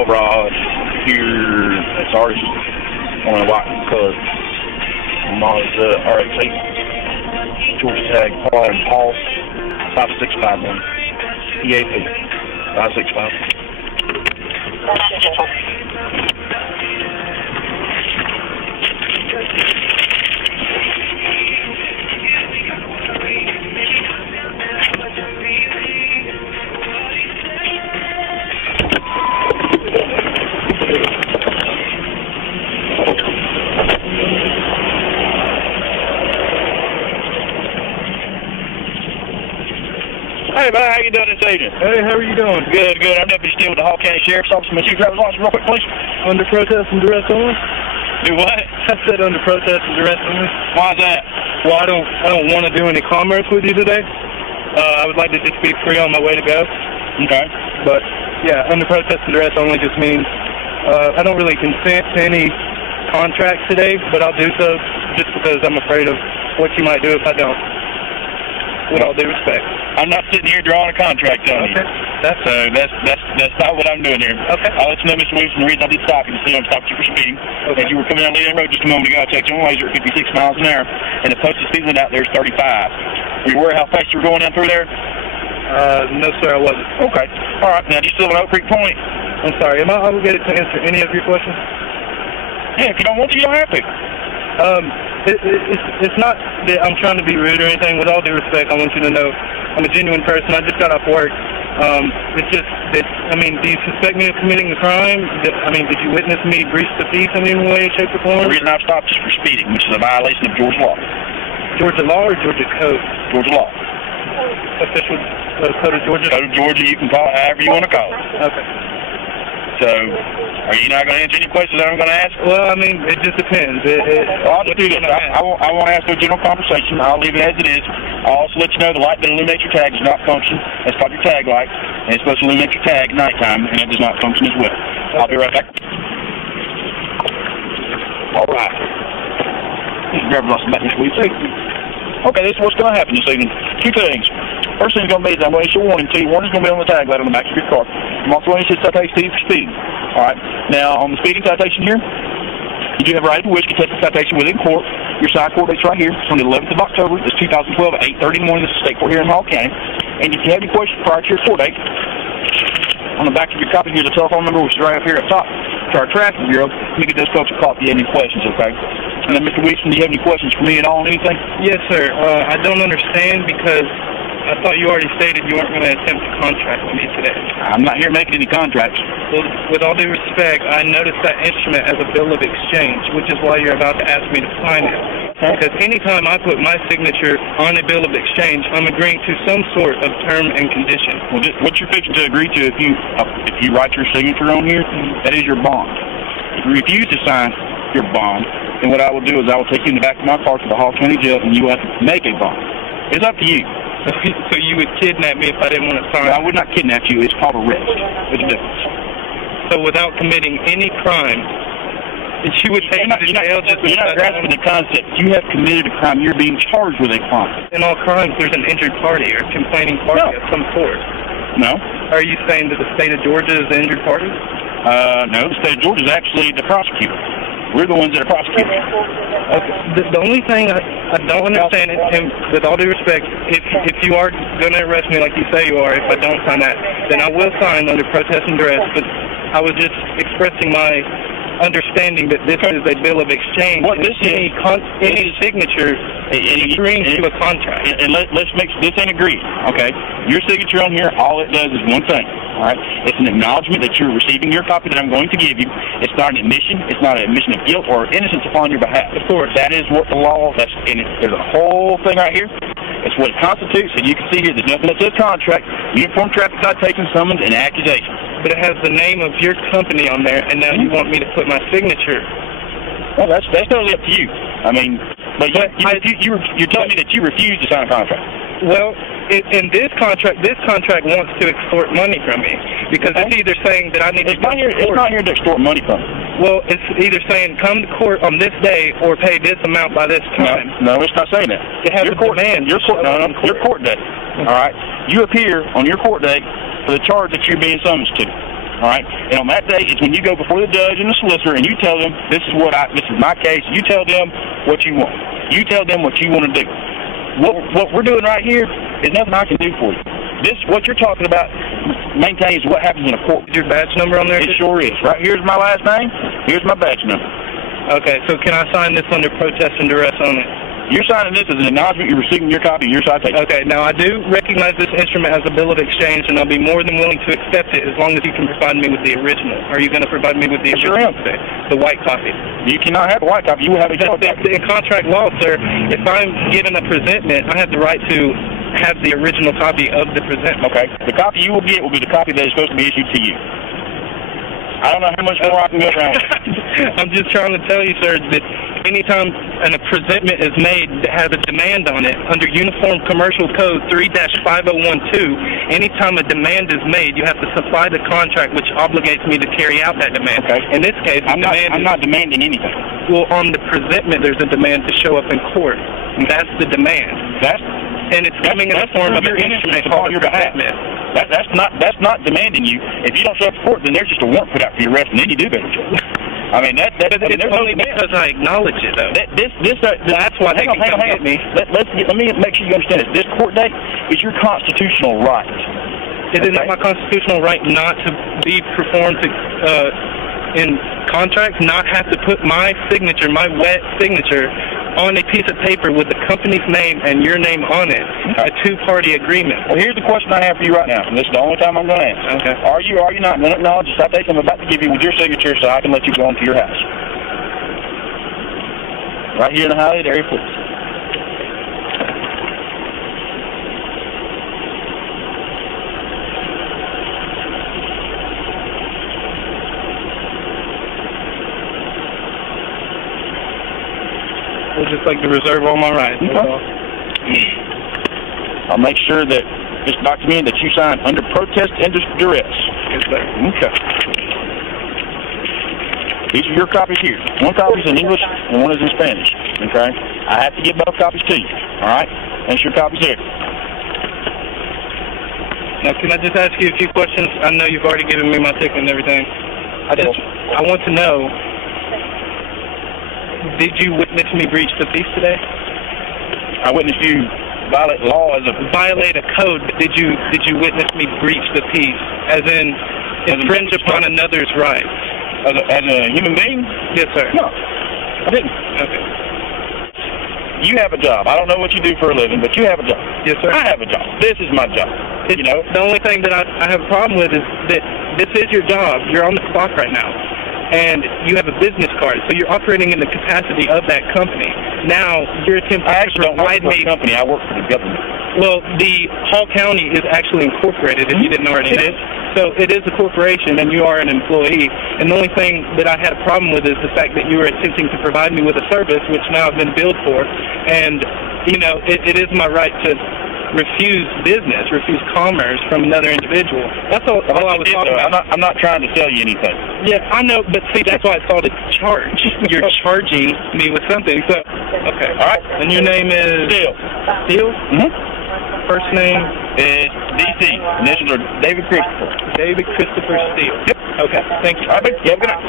overall here it's artist on a white cuz Mom's RX8 Georgia tag Paul and Paul 5651 EAP 565. Hey man, how you doing this evening? Hey, how are you doing? Good, good. I'm Deputy Steele with the Hall County Sheriff's Office. May I see your driver's license real quick, please? Under protest and duress only? Do what? I said under protest and duress only. Why is that? Well, I don't want to do any commerce with you today. I would like to just be free on my way to go. Okay. But yeah, under protest and duress only just means I don't really consent to any contracts today, but I'll do so just because I'm afraid of what you might do if I don't. With all due respect. I'm not sitting here drawing a contract on you. That's not what I'm doing here. Okay. I'll let you know, Mr. Williamson, the reason I did stop you is I stopped you for speeding. Okay. As you were coming down the road just a moment ago, I checked your laser at 56 miles an hour, and the posted speed limit out there is 35. Were you aware how fast you were going down through there? No, sir, I wasn't. Okay. All right. Now, do you still have an Oak Creek point? I'm sorry. Am I obligated to answer any of your questions? Yeah, if you don't want to, you don't have to. It's not that I'm trying to be rude or anything. With all due respect, I want you to know I'm a genuine person. I just got off work. It's just that, I mean, do you suspect me of committing a crime? Did you witness me breach the peace in any way, shape, or form? The reason I've stopped is for speeding, which is a violation of Georgia law. Georgia law or Georgia code? Georgia law. Official code of Georgia? Code of Georgia, you can call it however you want to call it. Okay. So, are you not going to answer any questions that I'm going to ask? Well, I mean, it just depends. I'll just do this. I won't ask for a general conversation. I'll leave it as it is. I'll also let you know the light that illuminates your tag does not function. That's called your tag light. And it's supposed to illuminate your tag at nighttime, and it does not function as well. I'll be right back. All right. Grab lost back this week. Okay, this is what's going to happen this evening. Two things. First thing's going to be is I'm going to issue a warning to you. Warning's going to be on the tag light on the back of your car. I'm also going to issue a citation to you for speeding. All right. Now, on the speeding citation here, you do have a right to wish to contest the citation within court. Your side court date's right here. It's on the 11th of October. It's 2012 at 8:30 in the morning. This is state court here in Hall County. And if you have any questions prior to your court date, on the back of your copy, here's a telephone number, which is right up here at top to our traffic bureau. You can just folks a call if you have any questions, okay? And then, Mr. Wilson, do you have any questions for me at all on anything? Yes, sir. I don't understand because I thought you already stated you weren't going to attempt to contract with me today. I'm not here making any contracts. Well, with all due respect, I noticed that instrument as a bill of exchange, which is why you're about to ask me to sign it. Because anytime I put my signature on a bill of exchange, I'm agreeing to some sort of term and condition. Well, what you're fixing to agree to if you write your signature on here, that is your bond. If you refuse to sign your bond, then what I will do is I will take you in the back of my car to the Hall County Jail, and you will have to make a bond. It's up to you. So you would kidnap me if I didn't want to sign? No, I would not kidnap you. It's called arrest. There's a difference. So without committing any crime, you would take me to jail just You're not grasping the concept. You have committed a crime. You're being charged with a crime. In all crimes, there's an injured party or complaining party of some sort. No. Are you saying that the state of Georgia is the injured party? No, the state of Georgia is actually the prosecutor. We're the ones that are prosecuting. Okay. The only thing I don't understand, and with all due respect, if you are going to arrest me like you say you are, if I don't sign that, then I will sign under protest and duress. But I was just expressing my understanding that this is a bill of exchange. What this any signature agreeing to a contract. And let's make this ain't agreed, okay? Your signature on here, all it does is one thing. All right? It's an acknowledgement that you're receiving your copy that I'm going to give you. It's not an admission. It's not an admission of guilt or innocence upon your behalf. Of course. That is what the law, there's a whole thing right here. It's what it constitutes, and you can see here there's nothing that says contract, uniform traffic citation, summons, and accusation. But it has the name of your company on there, and now you want me to put my signature. Well, that's totally up to you. I mean, but you're telling me that you refuse to sign a contract. Well, in this contract wants to extort money from me because it's either saying that I need to come to court. It's not here to extort money from you. Well, it's either saying come to court on this day or pay this amount by this time. No, it's not saying that. It has your court date. Your court date. All right. You appear on your court date for the charge that you're being summoned to. all right? And on that day is when you go before the judge and the solicitor and you tell them, this is my case. You tell them what you want. You tell them what you want to do. What we're doing right here is nothing I can do for you. What you're talking about maintains what happens in a court. Is your badge number on there? It sure is. Right here's my last name. Here's my badge number. Okay, so can I sign this under protest and duress only? You're signing this as an acknowledgement you're receiving your copy of your citation. Okay, now I do recognize this instrument as a bill of exchange, and I'll be more than willing to accept it as long as you can provide me with the original. Are you going to provide me with the original today? The white copy. You cannot have a white copy. You will have a yellow copy. In contract law, sir, if I'm given a presentment, I have the right to have the original copy of the presentment. Okay. The copy you will get will be the copy that is supposed to be issued to you. I don't know how much more I can go around. I'm just trying to tell you, sir, that anytime a presentment is made that has a demand on it, under Uniform Commercial Code 3-5012, anytime a demand is made, you have to supply the contract which obligates me to carry out that demand. Okay. In this case, I'm not demanding anything. Well, on the presentment, there's a demand to show up in court. That's the demand. And it's coming in the form of an instrument called your presentment. That's not demanding you. If you don't show up to court, then there's just a warrant put out for your arrest, and then you do go to jail. I mean, it's only because I acknowledge it, though. That's why they can come get me. Let me make sure you understand this. This court date is your constitutional right. Is it not my constitutional right not to be performed in contracts, not have to put my signature, my wet signature, on a piece of paper with the company's name and your name on it, a two-party agreement? Well, here's the question I have for you right now, and this is the only time I'm going to answer. Okay. Are you not going to acknowledge the citation I'm about to give you with your signature so I can let you go on to your house? Right here in the highlighted area, please. I'd just like to reserve all my rights. I'll make sure that this document that you sign under protest and duress. Yes, sir. Okay. These are your copies here. One copy is in English and one is in Spanish. Okay? I have to give both copies to you. All right? That's your copies here. Now, can I just ask you a few questions? I know you've already given me my ticket and everything. I want to know, did you witness me breach the peace today? I witnessed you violate law violate a code. Did you witness me breach the peace, as in infringe upon another's rights? As a human being? Yes, sir. No, I didn't. Okay. You have a job. I don't know what you do for a living, but you have a job. Yes, sir. I have a job. This is my job. You know, the only thing that I have a problem with is that this is your job. You're on the clock right now, and you have a business card, so you're operating in the capacity of that company. Now you're attempting to provide me. Company. I work for the government. Well, the Hall County is actually incorporated, if you didn't already know. So it is a corporation, and you are an employee. And the only thing that I had a problem with is the fact that you were attempting to provide me with a service, which now I've been billed for. And, you know, it is my right to refuse business, refuse commerce from another individual. That's all I was talking about. I'm not trying to sell you anything. Yeah, I know, but see, that's why it's called a charge. You're charging me with something. So, okay. All right. And your name is? Steele. Steele? Mm-hmm. First name? Is D.C. Initials are David Christopher. David Christopher Steele. Yep. Okay. Thank you. All right, you have a good night.